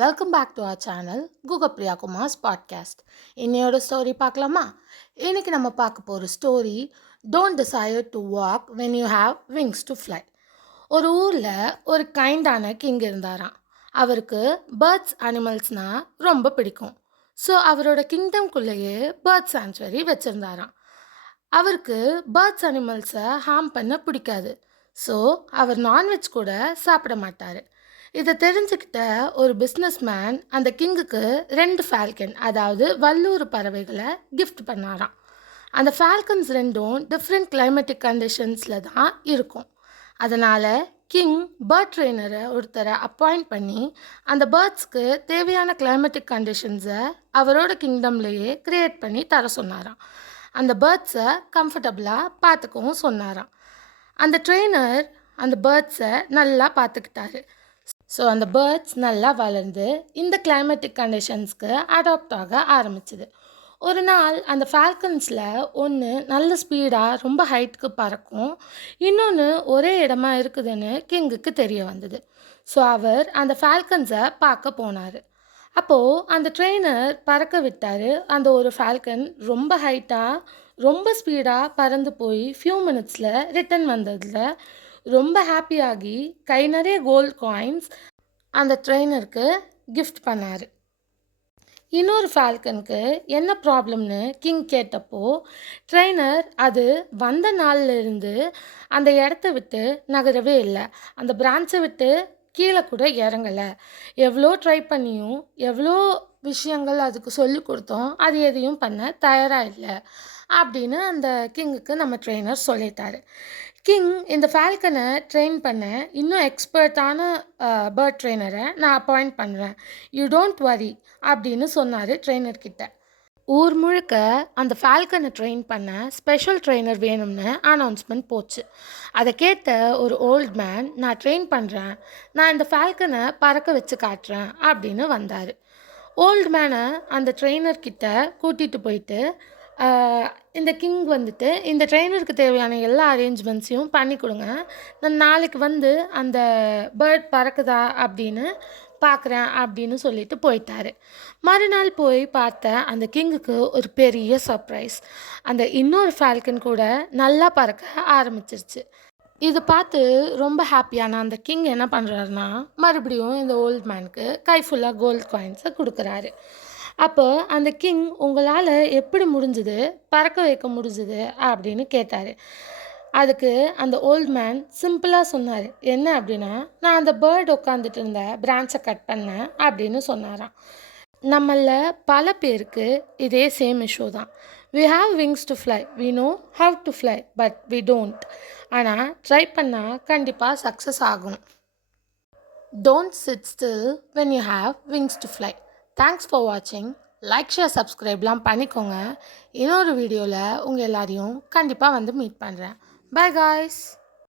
Welcome back to our channel Guhapriya Kumar's podcast. இன்னையோட story பார்க்கலாமா? இன்னைக்கு நம்ம பார்க்க போகிற story don't desire to walk when you have wings to fly. ஒரு ஊரில் ஒரு கைண்டான கிங் இருந்தாராம். அவருக்கு பேர்ட்ஸ் அனிமல்ஸ்னால் ரொம்ப பிடிக்கும். ஸோ அவரோட கிங்டம்குள்ளேயே பேர்ட்ஸ் சாங்சுவரி வச்சுருந்தாராம். அவருக்கு பேர்ட்ஸ் அனிமல்ஸை ஹார்ம் பண்ண பிடிக்காது. ஸோ அவர் நான்வெஜ் கூட சாப்பிட மாட்டார். இதை தெரிஞ்சுக்கிட்ட ஒரு பிஸ்னஸ்மேன் அந்த கிங்குக்கு 2 ஃபால்கன், அதாவது வல்லூர் பறவைகளை கிஃப்ட் பண்ணாராம். அந்த ஃபால்கன்ஸ் ரெண்டும் டிஃப்ரெண்ட் கிளைமேட்டிக் கண்டிஷன்ஸில் தான் இருக்கும். அதனால் கிங் பேர்ட் ட்ரெயினரை ஒருத்தரை அப்பாயிண்ட் பண்ணி அந்த பேர்ட்ஸ்க்கு தேவையான கிளைமேட்டிக் கண்டிஷன்ஸை அவரோட கிங்டம்லேயே க்ரியேட் பண்ணி தர சொன்னாராம். அந்த பேர்ட்ஸை கம்ஃபர்டபுளாக பார்த்துக்கவும் சொன்னாராம். அந்த ட்ரெயினர் அந்த பேர்ட்ஸை நல்லா பார்த்துக்கிட்டாரு. ஸோ அந்த பேர்ட்ஸ் நல்லா வளர்ந்து இந்த கிளைமேட்டிக் கண்டிஷன்ஸ்க்கு அடாப்ட் ஆக ஆரம்பிச்சுது. ஒரு நாள் அந்த ஃபால்கன்ஸில் ஒன்று நல்ல ஸ்பீடாக ரொம்ப ஹைட்டுக்கு பறக்கும், இன்னொன்று ஒரே இடமா இருக்குதுன்னு கிங்குக்கு தெரிய வந்தது. ஸோ அவர் அந்த ஃபால்கன்ஸை பார்க்க போனார். அப்போது அந்த ட்ரெயினர் பறக்க விட்டார். அந்த ஒரு ஃபால்கன் ரொம்ப ஹைட்டாக ரொம்ப ஸ்பீடாக பறந்து போய் ஃபியூ மினிட்ஸில் ரிட்டன் வந்ததில் ரொம்ப ஹாப்பியாகி கை நிறைய கோல்ட் காயின்ஸ் அந்த ட்ரெயினருக்கு கிஃப்ட் பண்ணார். இன்னொரு ஃபால்கனுக்கு என்ன ப்ராப்ளம்னு கிங் கேட்டப்போ ட்ரெயினர் அது வந்த நாள்லேருந்து அந்த இடத்த விட்டு நகரவே இல்லை, அந்த பிரான்ச்சை விட்டு கீழே கூட இறங்கலை. எவ்வளோ ட்ரை பண்ணியும் எவ்வளோ விஷயங்கள் அதுக்கு சொல்லி கொடுத்தோம், அது எதையும் பண்ண தயாராக இல்லை அப்படின்னு அந்த கிங்குக்கு நம்ம ட்ரெயினர் சொல்லிட்டாரு. கிங் இந்த ஃபால்கனை ட்ரெயின் பண்ண இன்னும் எக்ஸ்பர்ட்டான பேர்ட் ட்ரெயினரை நான் அப்பாயிண்ட் பண்ணுறேன், யூ டோன்ட் வரி அப்படின்னு சொன்னார் ட்ரெயினர்கிட்ட. ஊர் முழுக்க அந்த ஃபால்கனை ட்ரெயின் பண்ண ஸ்பெஷல் ட்ரெயினர் வேணும்னு அனௌன்ஸ்மெண்ட் போச்சு. அதை கேட்ட ஒரு ஓல்ட் மேன், நான் ட்ரெயின் பண்ணுறேன், நான் இந்த ஃபால்கனை பறக்க வச்சு காட்டுறேன் அப்படின்னு வந்தார். ஓல்டு மேனை அந்த ட்ரெயினர்கிட்ட கூட்டிகிட்டு போயிட்டு இந்த கிங் வந்துட்டு இந்த ட்ரெயினருக்கு தேவையான எல்லா அரேஞ்ச்மெண்ட்ஸையும் பண்ணி கொடுங்க, நான் நாளைக்கு வந்து அந்த பேர்ட் பறக்குதா அப்படின்னு பார்க்குறேன் அப்படின்னு சொல்லிட்டு போயிட்டாரு. மறுநாள் போய் பார்த்த அந்த கிங்குக்கு ஒரு பெரிய சர்ப்ரைஸ். அந்த இன்னொரு ஃபால்கன் கூட நல்லா பறக்க ஆரம்பிச்சிருச்சு. இதை பார்த்து ரொம்ப ஹாப்பியான அந்த கிங் என்ன பண்ணுறாருனா, மறுபடியும் இந்த ஓல்ட் மேனுக்கு கை ஃபுல்லாக கோல்ட் காயின்ஸை கொடுக்குறாரு. அப்போ அந்த கிங், உங்களால் எப்படி முடிஞ்சுது, பறக்க வைக்க முடிஞ்சுது அப்படின்னு கேட்டார். அதுக்கு அந்த ஓல்ட் மேன் சிம்பிளாக சொன்னார். என்ன அப்படின்னா, நான் அந்த பேர்ட் உட்காந்துட்டு இருந்த பிரான்ச்சை கட் பண்ணேன் அப்படின்னு சொன்னாராம். நம்மளில் பல பேருக்கு இதே சேம் இஷ்யூ தான். we have wings to fly, we know how to fly, but we don't. ஆனால் ட்ரை பண்ணால் கண்டிப்பாக சக்ஸஸ் ஆகும். Don't sit still when you have wings to fly. Thanks for watching. Like, share, சப்ஸ்கிரைப்லாம் பண்ணிக்கோங்க. இன்னொரு வீடியோவில் உங்கள் எல்லாரையும் கண்டிப்பாக வந்து மீட் பண்ணுறேன். Bye guys.